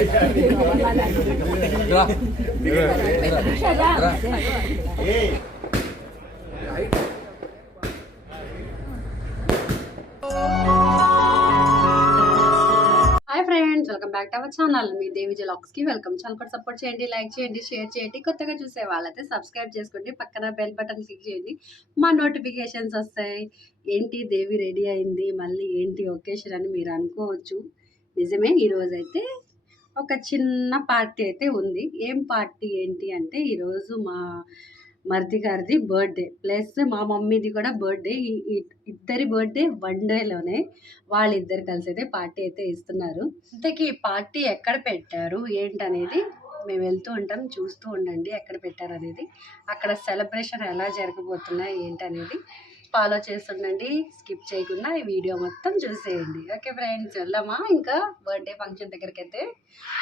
Hi friends, welcome back to our channel. Me Devi vlogs కి welcome. Channel కూడా support చేయండి, like చేయండి, share చేయండి. కొత్తగా చూసే వాళ్ళైతే సబ్స్క్రైబ్ చేసుకోండి, పక్కన బెల్ బటన్ క్లిక్ చేయండి, మా నోటిఫికేషన్స్ వస్తాయి. ఏంటి దేవి రెడీ అయింది, మళ్ళీ ఏంటి ఒకేషన్ అని మీరు అనుకోవచ్చు. నిజమే, ఈరోజు అయితే ఒక చిన్న పార్టీ అయితే ఉంది. ఏం పార్టీ ఏంటి అంటే, ఈరోజు మా మరిది గారిది బర్త్డే ప్లస్ మా మమ్మీది కూడా బర్త్డే. ఇద్దరి బర్త్డే వన్ డేలోనే. వాళ్ళిద్దరు కలిసి అయితే పార్టీ అయితే ఇస్తున్నారు. ఇంతకీ ఈ పార్టీ ఎక్కడ పెట్టారు ఏంటనేది మేము వెళ్తూ ఉంటాం, చూస్తూ ఉండండి ఎక్కడ పెట్టారు అనేది. అక్కడ సెలబ్రేషన్ ఎలా జరగబోతున్నాయి ఏంటనేది ఫాలో చేస్తుండండి, స్కిప్ చేయకుండా ఈ వీడియో మొత్తం చూసేయండి. ఓకే ఫ్రెండ్స్, వెళ్దామా ఇంకా బర్త్డే ఫంక్షన్ దగ్గరికి అయితే.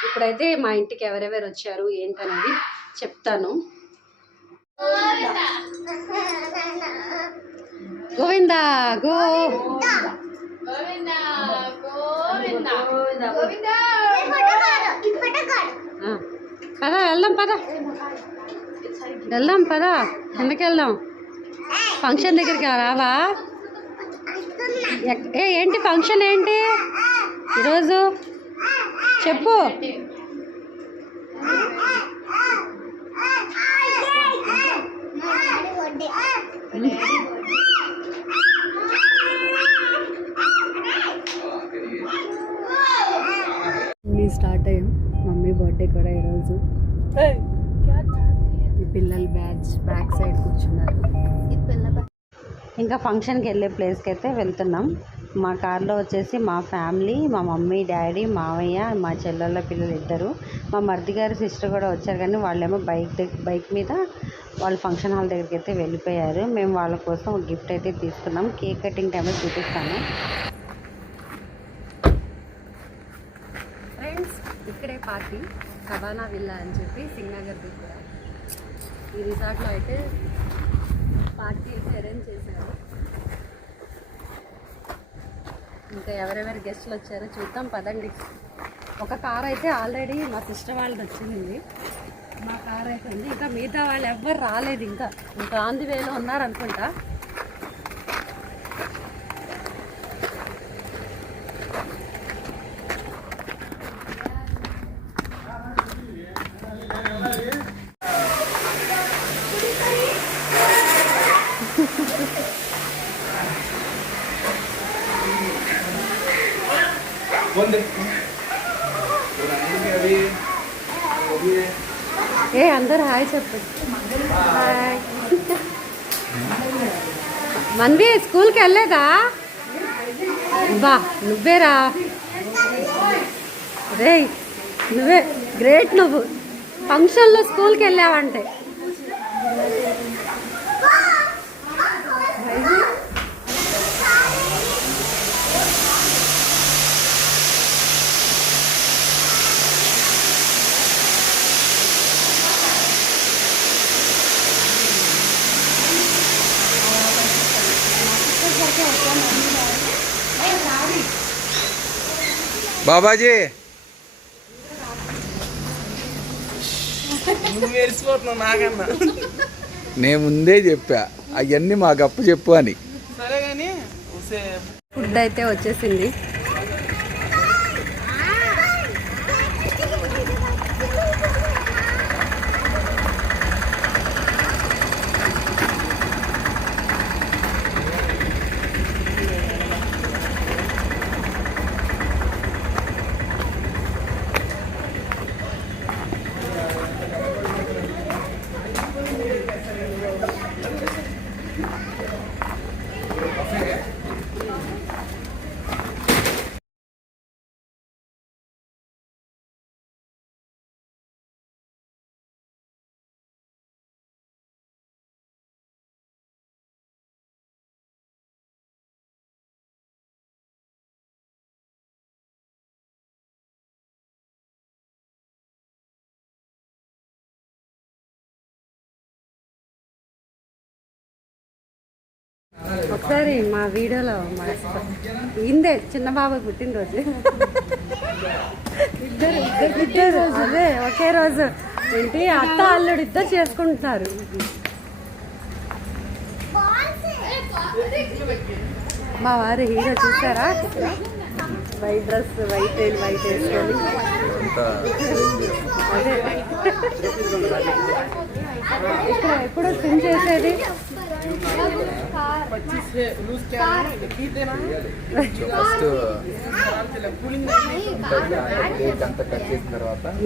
ఇప్పుడైతే మా ఇంటికి ఎవరెవరు వచ్చారు ఏంటనేది చెప్తాను. గోవిందా పదా వెళ్దాం పదా. ఎందుకు వెళ్దాం? ఫంక్షన్ దగ్గరికి రావా? ఏంటి ఫంక్షన్ ఏంటి ఈరోజు చెప్పు. స్టార్ట్ అయ్యాం. మమ్మీ బర్త్డే కూడా ఈరోజు. ఈ పిల్లలు బ్యాక్ సైడ్ కూర్చున్నారు. ఇంకా ఫంక్షన్కి వెళ్ళే ప్లేస్కి అయితే వెళ్తున్నాం. మా కార్లో వచ్చేసి మా ఫ్యామిలీ, మా మమ్మీ, డాడీ, మావయ్య, మా చెల్లెళ్ళ పిల్లలు ఇద్దరు, మా మరిది గారి సిస్టర్ కూడా వచ్చారు. కానీ వాళ్ళేమో బైక్ మీద వాళ్ళు ఫంక్షన్ హాల్ దగ్గరికి అయితే వెళ్ళిపోయారు. మేము వాళ్ళ కోసం ఒక గిఫ్ట్ అయితే తీసుకున్నాం. కేక్ కటింగ్ టైంలో చూపిస్తాను. ఫ్రెండ్స్, ఇక్కడే పార్టీ కబానా విల్లా అని చెప్పి సింగనగర్ దగ్గర ఈ రిసార్ట్లో అయితే పార్టీ అయితే అరేంజ్ చేశారు. ఇంకా ఎవరెవరు గెస్టులు వచ్చారో చూద్దాం పదండి. ఒక కార్ అయితే ఆల్రెడీ మా సిస్టర్ వాళ్ళది వచ్చింది. మా కార్ అయితే ఉంది. ఇంకా మిగతా వాళ్ళు ఎవ్వరు రాలేదు. ఇంకా ఆన్ ది వేలో ఉన్నారనుకుంటా. అందరు హాయ్ చెప్పండి. హాయ్. మన్వి స్కూల్కి వెళ్ళలేదా? బా నువ్వేరా రే, నువ్వే గ్రేట్. నువ్వు ఫంక్షన్లో స్కూల్కి వెళ్ళావంటే. బాబాజీ నాకన్నా నేను ముందే చెప్పా అవన్నీ మాకు అప్పు చెప్పు అని. ఫుడ్ అయితే వచ్చేసింది. ఒకసారి మా వీడియోలో ఇందే చిన్న బాబు పుట్టినరోజు. ఇద్దరు అదే ఒకే రోజు ఏంటి అత్త అల్లుడు ఇద్దరు చేసుకుంటున్నారు. మా వారు హీరో చూసారా, వైట్ డ్రెస్ వైట్ వేసుకొని అదే ఇక్కడ ఎప్పుడు స్విమ్ చేసేది.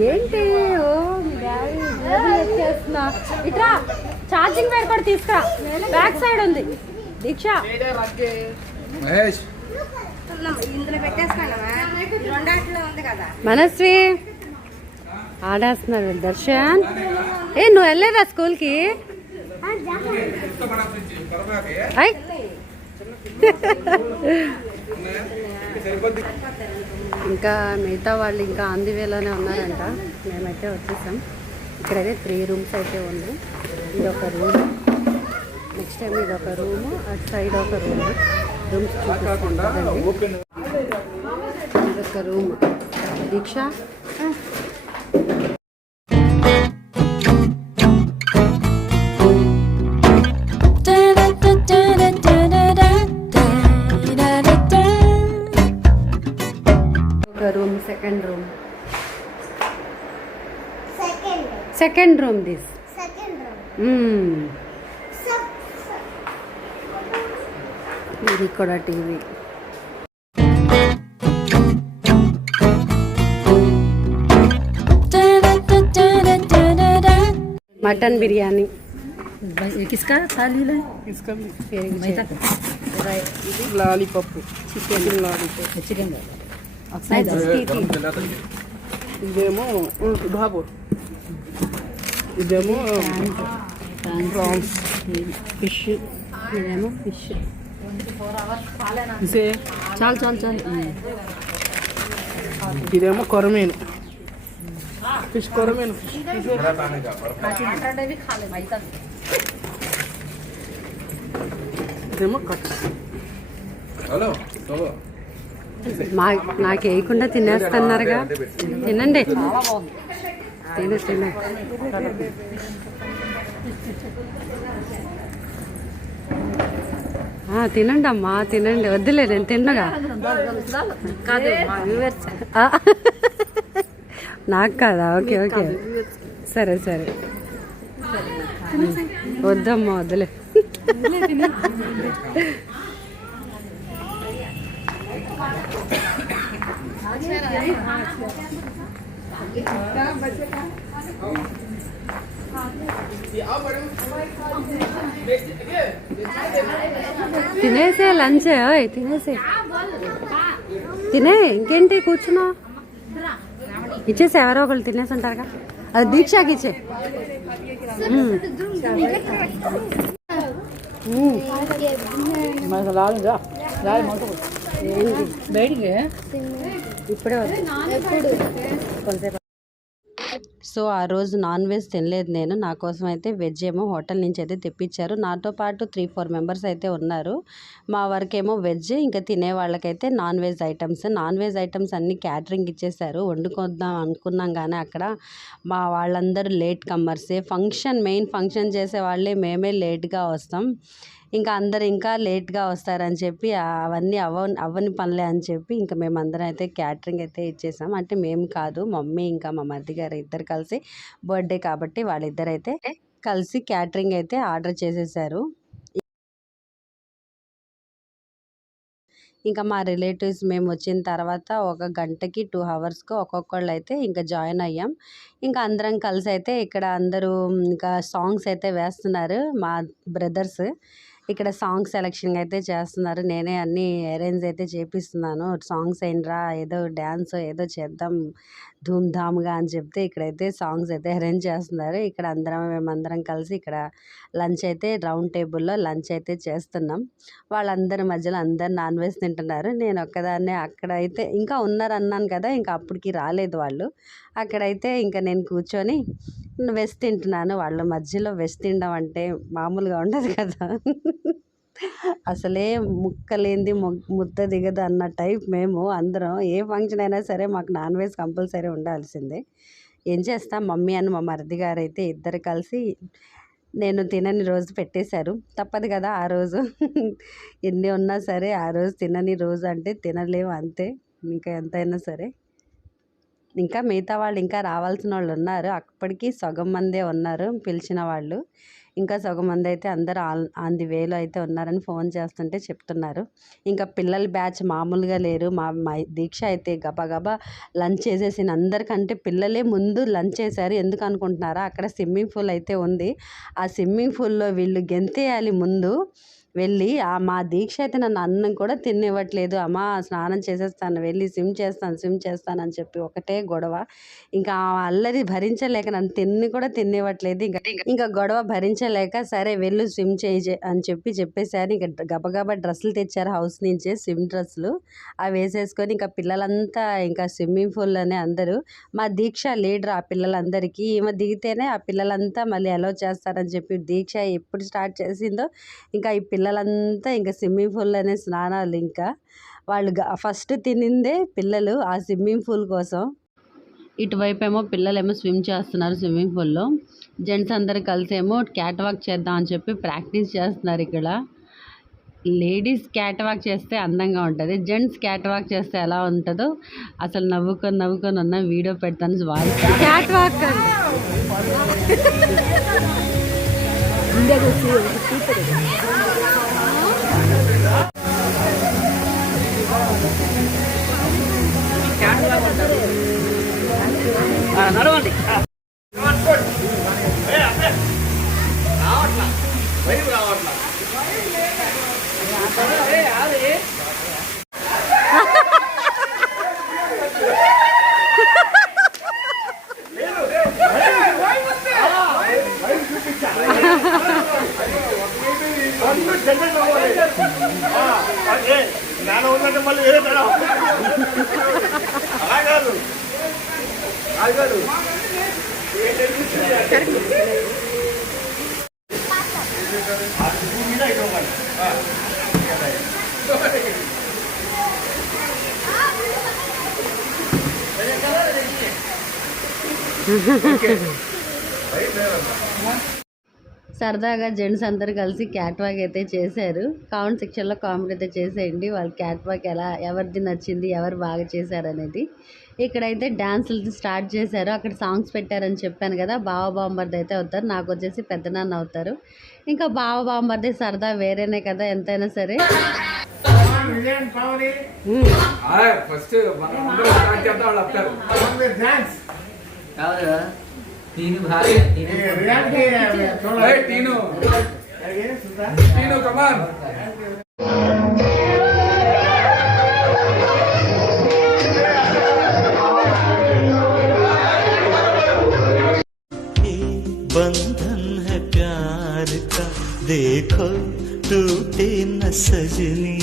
ఏంటి ఓ చేస్తున్నా, ఇట్లా ఛార్జింగ్ వైర్ కూడా తీసుకురా, బ్యాక్ సైడ్ ఉంది. దీక్ష మనస్వి ఆడేస్తున్నారు. దర్శన్ నువ్వు వెళ్ళలేదా స్కూల్కి? ఇంకా మిగతా వాళ్ళు ఇంకా ఆన్ ది వేలోనే ఉన్నారంట. మేమైతే వచ్చేసాం. ఇక్కడైతే 3 రూమ్స్ అయితే ఉంది. ఇది ఒక రూమ్, నెక్స్ట్ టైం ఇది ఒక రూము, అటు సైడ్ ఒక రూమ్. రూమ్స్ చూపిస్తాను. ఇదొక room. Deeksha room, second room this ఇది కూడా టీవీ. మటన్ బిర్యానీ किसका थाली है? इसका लॉलीपॉप, चिकन लॉलीपॉप, चिकन ఇదేమో ఢాబో, ఇదేమో ప్రాన్స్, ఫిష్, ఇదేమో ఫిష్. ఇదే చాలు చాలు చాలు. ఇదేమో కొరమేను, ఫిష్ కొరమేను. ఇదేమో కట్. నాకు వేయకుండా తినేస్తున్నారుగా. తినండి, తిను తిను. తినండి అమ్మా, తినండి. వద్దులే, నేను తిన్నగా. నాకు కాదా? ఓకే ఓకే, సరే సరే. వద్దమ్మా, వద్దులే. తినేసే లంచ్, తినేసే, తినే. ఇంకేంటి కూర్చున్నా? ఇచ్చేసి ఎవరో ఒకళ్ళు తినేసి ఉంటారుగా. అది దీక్షకి ఇచ్చే. ఇప్పుడే కొంచెం. సో ఆ రోజు నాన్ వెజ్ తినలేదు నేను. నా కోసం అయితే వెజ్ ఏమో హోటల్ నుంచి అయితే తెప్పించారు. నాతో పాటు 3-4 మెంబర్స్ అయితే ఉన్నారు. మా వరకేమో వెజ్, ఇంకా తినే వాళ్ళకైతే నాన్ వెజ్ ఐటమ్స్ అన్నీ క్యాటరింగ్ ఇచ్చేసారు. వండుకొద్దాం అనుకున్నాం కానీ అక్కడ మా వాళ్ళందరూ లేట్ కమ్మర్సే. మెయిన్ ఫంక్షన్ చేసే వాళ్ళే మేమే లేట్గా వస్తాం. ఇంకా అందరు ఇంకా లేట్గా వస్తారని చెప్పి అవన్నీ అవ్వని పనులే అని చెప్పి ఇంకా మేమందరం అయితే క్యాటరింగ్ అయితే ఇచ్చేసాం. అంటే మేము కాదు, మమ్మీ ఇంకా మా మరిది గారు ఇద్దరు కలిసి, బర్త్డే కాబట్టి వాళ్ళిద్దరైతే కలిసి క్యాటరింగ్ అయితే ఆర్డర్ చేసేసారు. ఇంకా మా రిలేటివ్స్ మేము వచ్చిన తర్వాత 1 గంటకి 2 అవర్స్కి ఒక్కొక్కళ్ళు అయితే ఇంకా జాయిన్ అయ్యాం. ఇంకా అందరం కలిసి అయితే ఇక్కడ అందరూ ఇంకా సాంగ్స్ అయితే వేస్తున్నారు. మా బ్రదర్స్ ఇక్కడ సాంగ్ సెలెక్షన్ అయితే చేస్తున్నారు. నేనే అన్నీ అరేంజ్ అయితే చేపిస్తున్నాను. సాంగ్స్ ఏంట్రా, ఏదో డ్యాన్స్ ఏదో చేద్దాం ధూమ్ధామ్గా అని చెప్తే ఇక్కడైతే సాంగ్స్ అయితే అరేంజ్ చేస్తున్నారు. ఇక్కడ మేమందరం కలిసి ఇక్కడ లంచ్ అయితే రౌండ్ టేబుల్లో లంచ్ అయితే చేస్తున్నాం. వాళ్ళందరి మధ్యలో అందరు నాన్ వెజ్ తింటున్నారు. నేను ఒక్కదాన్నే అక్కడైతే ఇంకా ఉన్నారు అన్నాను కదా, ఇంకా అప్పటికి రాలేదు వాళ్ళు. అక్కడైతే ఇంకా నేను కూర్చొని వెజ్ తింటున్నాను. వాళ్ళ మధ్యలో వెజ్ తినడం అంటే మామూలుగా ఉండదు కదా. అసలే ముక్కలేంది ముద్ద దిగదు అన్న టైప్ మేము అందరం. ఏ ఫంక్షన్ అయినా సరే మాకు నాన్ వెజ్ కంపల్సరీ ఉండాల్సిందే. ఏం చేస్తాం, మమ్మీ అని మా మరిది గారు అయితే ఇద్దరు కలిసి నేను తినని రోజు పెట్టేశారు. తప్పదు కదా ఆ రోజు. ఎన్ని ఉన్నా సరే ఆ రోజు తినని రోజు అంటే తినలేము అంతే, ఇంకా ఎంతైనా సరే. ఇంకా మిగతా వాళ్ళు ఇంకా రావాల్సిన వాళ్ళు ఉన్నారు. అప్పటికి సగం మందే ఉన్నారు పిలిచిన వాళ్ళు. ఇంకా సగం మంది అయితే అందరూ ఆన్ ది వేలో అయితే ఉన్నారని ఫోన్ చేస్తుంటే చెప్తున్నారు. ఇంకా పిల్లల బ్యాచ్ మామూలుగా లేరు. మా దీక్ష అయితే గబగబా లంచ్ చేసేసిన అందరికంటే పిల్లలే ముందు లంచ్ చేశారు. ఎందుకు అనుకుంటున్నారా, అక్కడ స్విమ్మింగ్ పూల్ అయితే ఉంది. ఆ స్విమ్మింగ్ పూల్లో వీళ్ళు గెంతేయాలి ముందు వెళ్ళి. మా దీక్ష అయితే నన్ను అన్నం కూడా తినివ్వట్లేదు. అమ్మా స్నానం చేసేస్తాను, వెళ్ళి స్విమ్ చేస్తాను అని చెప్పి ఒకటే గొడవ. ఇంకా అల్లరి భరించలేక నన్ను తిన్ని కూడా తినివ్వట్లేదు. ఇంకా గొడవ భరించలేక సరే వెళ్ళు స్విమ్ చేయి అని చెప్పేశారు. ఇంకా గబగబా డ్రెస్సులు తెచ్చారు హౌస్ నుంచే, స్విమ్ డ్రెస్సులు. అవి వేసేసుకొని ఇంకా పిల్లలంతా ఇంకా స్విమ్మింగ్ పూల్లోనే అందరూ. మా దీక్ష లీడర్ ఆ పిల్లలందరికీ. ఈమె దిగితేనే ఆ పిల్లలంతా మళ్ళీ అలౌ చేస్తారని చెప్పి దీక్ష ఎప్పుడు స్టార్ట్ చేసిందో ఇంకా ఈ పిల్లలంతా ఇంకా స్విమ్మింగ్ పూల్లోనే స్నానాలు. ఇంకా వాళ్ళు ఫస్ట్ తినిందే పిల్లలు ఆ స్విమ్మింగ్ పూల్ కోసం. ఇటువైపు ఏమో పిల్లలేమో స్విమ్ చేస్తున్నారు స్విమ్మింగ్ పూల్లో. జెంట్స్ అందరు కలిసి ఏమో క్యాట్ వాక్ చేద్దాం అని చెప్పి ప్రాక్టీస్ చేస్తున్నారు. ఇక్కడ లేడీస్ క్యాట్ వాక్ చేస్తే అందంగా ఉంటుంది, జెంట్స్ క్యాట్ వాక్ చేస్తే ఎలా ఉంటుందో అసలు నవ్వుకొని ఉన్న వీడియో పెడతాను. వాయిస్ క్యాట్ వాక్ నడవండి. సరదాగా జెంట్స్ అందరూ కలిసి క్యాట్ వాక్ అయితే చేశారు. కామెంట్ సెక్షన్లో కామెంట్ అయితే చేసేయండి వాళ్ళు క్యాట్ వాక్ ఎవరిది నచ్చింది, ఎవరు బాగా చేశారు అనేది. ఇక్కడైతే డ్యాన్సులు స్టార్ట్ చేశారు. అక్కడ సాంగ్స్ పెట్టారని చెప్పాను కదా. బావ బాంబర్ది అయితే అవుతారు, నాకు వచ్చేసి పెద్దనాన్న అవుతారు. ఇంకా బావ బాంబర్ది సరదా వేరేనే కదా ఎంతైనా సరే. ఫస్ట్ కమాన్. बंधन है प्यार का देखो टूटे न सजनी.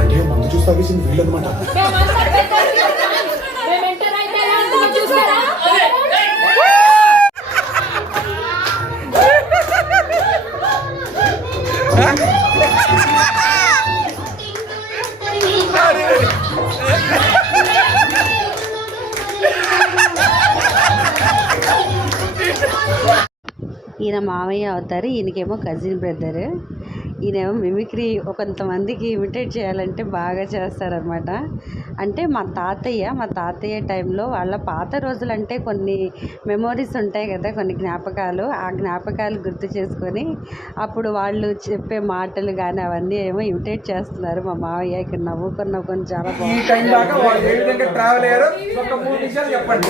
అంటే ముందు చూసి తగ్గించింది వీళ్ళు అనమాట. ఈయన ఈయన మామయ్య అవుతారు, ఈయనకేమో కజిన్ బ్రదర్. ఈయనేమో మిమిక్రీ కొంతమందికి ఇమిటేట్ చేయాలంటే బాగా చేస్తారనమాట. అంటే మా తాతయ్య టైంలో వాళ్ళ పాత రోజులు అంటే కొన్ని మెమోరీస్ ఉంటాయి కదా, కొన్ని జ్ఞాపకాలు, ఆ జ్ఞాపకాలు గుర్తు చేసుకొని అప్పుడు వాళ్ళు చెప్పే మాటలు కానీ అవన్నీ ఏమో ఇమిటేట్ చేస్తున్నారు మా మామయ్య. ఇక్కడ నవ్వుకొని చాలా ఈ బాగుంది. టైం దాకా వాళ్ళు ఏ విధంగా ట్రావెల్ అయ్యారో ఒక 3 నిమిషాలు చెప్పండి.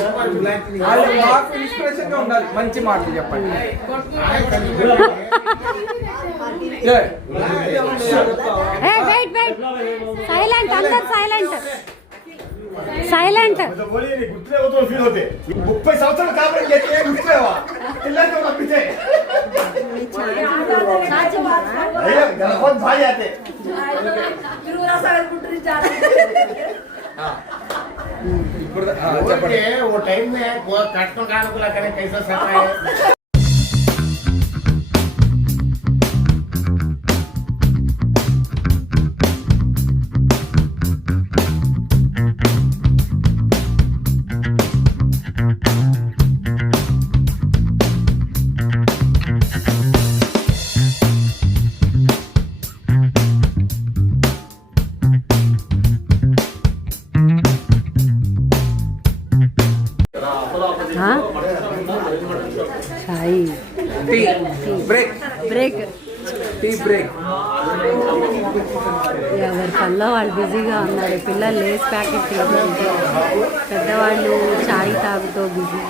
వాళ్ళు మాకు ఇన్స్పిరేషన్ గా ఉండాలి, మంచి మాటలు చెప్పండి. సైలెంట్, అందరు సైలెంట్. 30 సంవత్సరాలు కాబట్టి గుర్తులేవా ఇప్పుడు చెప్పండి. वो टाइम में काटने का अनुकूल करें कैसा सकता है Sai tea break, break. Tea break. ఎవరి పనిలో వాళ్ళు బిజీగా ఉన్నారు. పిల్లలు లేస్ ప్యాకెట్ తింటూ, పెద్దవాళ్ళు చాయ్ తాగుతూ బిజీ.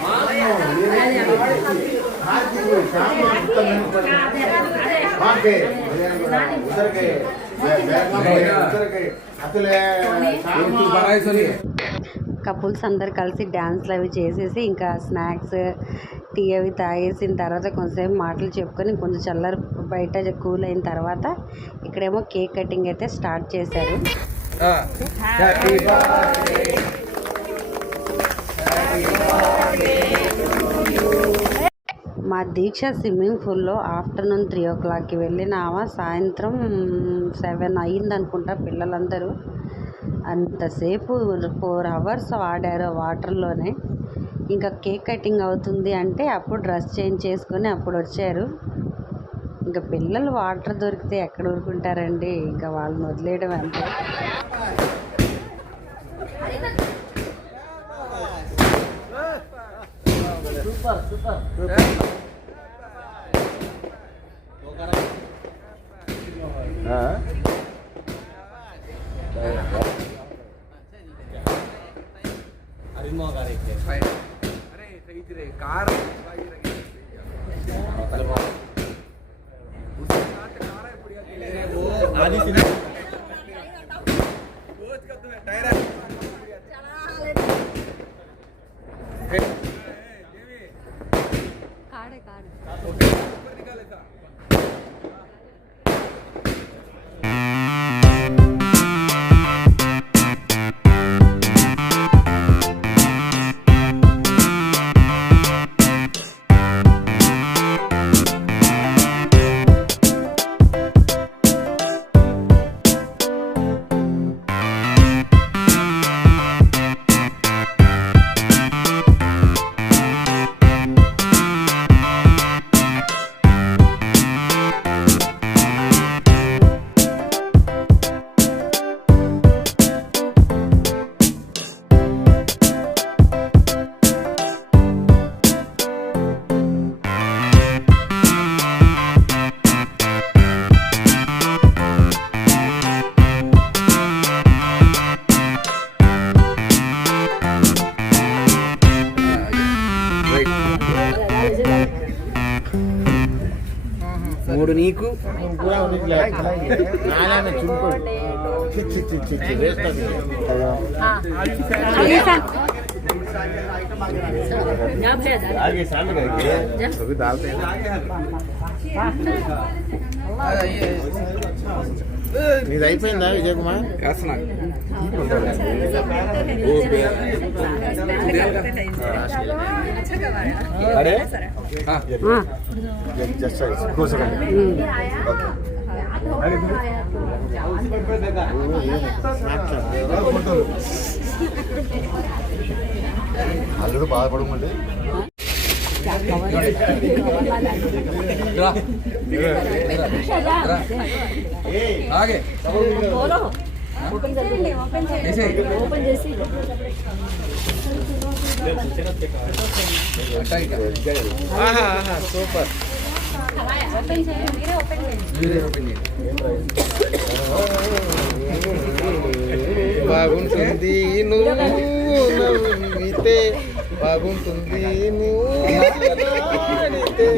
కపుల్స్ అందరు కలిసి డ్యాన్స్లు అవి చేసేసి ఇంకా స్నాక్స్ టీ అవి తాగేసిన తర్వాత కొంచెంసేపు మాటలు చెప్పుకొని కొంచెం చల్లరి బయట కూల్ అయిన తర్వాత ఇక్కడేమో కేక్ కటింగ్ అయితే స్టార్ట్ చేశారు. మా దీక్ష స్విమ్మింగ్ పూల్లో ఆఫ్టర్నూన్ 3 o'clockకి వెళ్ళినామా, సాయంత్రం 7 అయింది అనుకుంటా. పిల్లలందరూ అంతసేపు 4 hours ఆడారు వాటర్లోనే. ఇంకా కేక్ కటింగ్ అవుతుంది అంటే అప్పుడు డ్రెస్ చేంజ్ చేసుకొని అప్పుడు వచ్చారు. ఇంకా పిల్లలు వాటర్ దొరికితే ఎక్కడ ఊరుకుంటారండి, ఇంకా వాళ్ళని వదిలేయడం అంతే. మూడు నీకు ఇది అయిపోయిందా విజయ్ కుమార్? కాస్త అరే జస్ట్ క్లోజ్ అల్లుడు బాధపడమండి. आगे ఓపెన్ చేసి సూపర్ ఓపెన్ చేయండి, మీరే ఓపెన్ చేయండి. బాగుంటుంది నువ్వు నవ్వితే బాగుంటుంది నువ్వు నవ్వితే.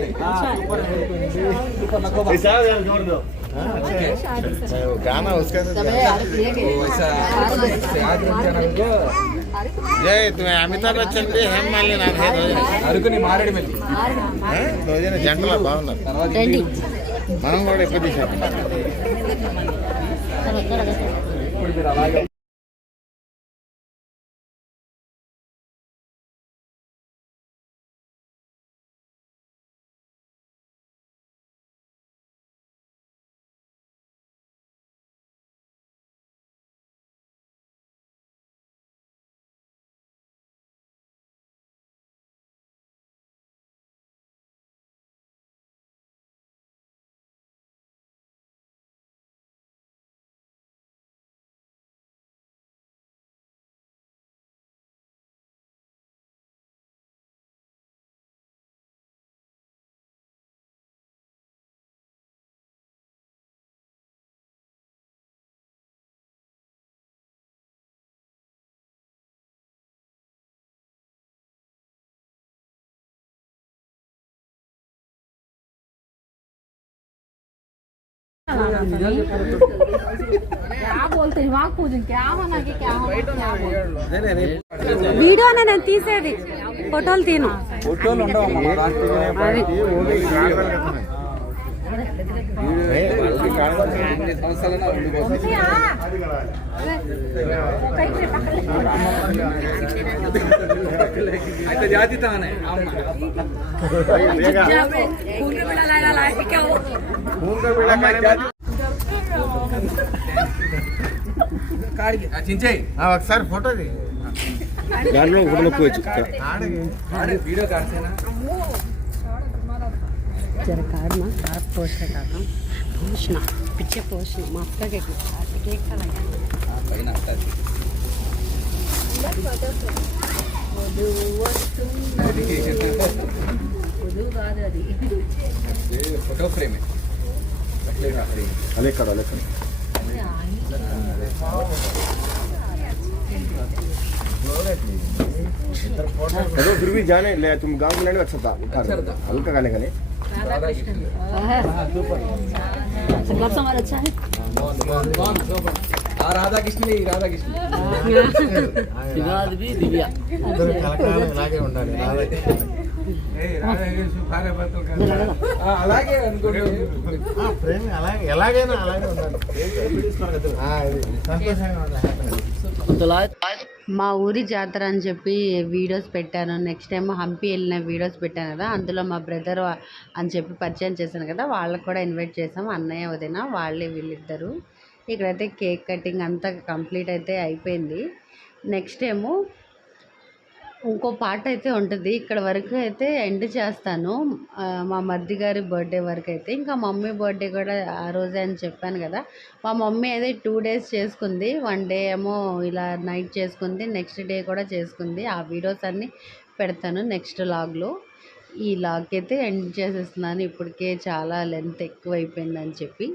गाना उसका तो जय तुम्हें अमिताभ बच्चन भी हेम मालिनी नाम है అరుకుని మారేడుమిల్లి రోజున జంటల బాగున్నారు మనం కూడా ఎక్కువ తీసాం ఇప్పుడు మీరు అలాగే వీడియోనే నేను తీసేది, ఫోటోలు తీను. ఫోటోలు ఉండవు అయితే జాతి తానే ఒకసారి ఫోటో దాంట్లో ఫోటో నొక్కోవచ్చు వీడియో కాడేనా जरा कार में कार पोषण काका पोषण पीछे पोषण मास्टर केक केक का लगा పైన వస్తుంది ఫోటో ఫ్రేమ్ అలే కడ चलो फिर भी जाने ले तुम गांव में नहीं अच्छा था हल्का गाने गाने संकल्प हमारा अच्छा है राधा कृष्ण దివ్య అలాగే ఉండాలి అలాగే అనుకుంటా ప్రేమ అలాగే ఎలాగైనా అలాగే ఉండాలి సంతోషంగా ఉండాలి మా ఊరి జాతర అని చెప్పి వీడియోస్ పెట్టాను. నెక్స్ట్ టైం హంపి వెళ్ళిన వీడియోస్ పెట్టాను కదా, అందులో మా బ్రదర్ అని చెప్పి పరిచయం చేశాను కదా, వాళ్ళకు కూడా ఇన్వైట్ చేసాం. అన్నయ్య వదిన వాళ్ళే వీళ్ళిద్దరు. ఇక్కడైతే కేక్ కటింగ్ అంతా కంప్లీట్ అయితే అయిపోయింది. నెక్స్ట్ ఏమో ఇంకో పార్ట్ అయితే ఉంటుంది. ఇక్కడ వరకు అయితే ఎండ్ చేస్తాను, మా మరిది గారి బర్త్డే వరకు అయితే. ఇంకా మమ్మీ బర్త్డే కూడా ఆ రోజే అని చెప్పాను కదా, మా మమ్మీ అయితే 2 days చేసుకుంది. 1 day ఏమో ఇలా నైట్ చేసుకుంది, నెక్స్ట్ డే కూడా చేసుకుంది. ఆ వీడియోస్ అన్నీ పెడతాను నెక్స్ట్ లాగ్లో. ఈ లాగ్ అయితే ఎండ్ చేసేస్తున్నాను, ఇప్పటికే చాలా లెంత్ ఎక్కువ అయిపోయిందని చెప్పి.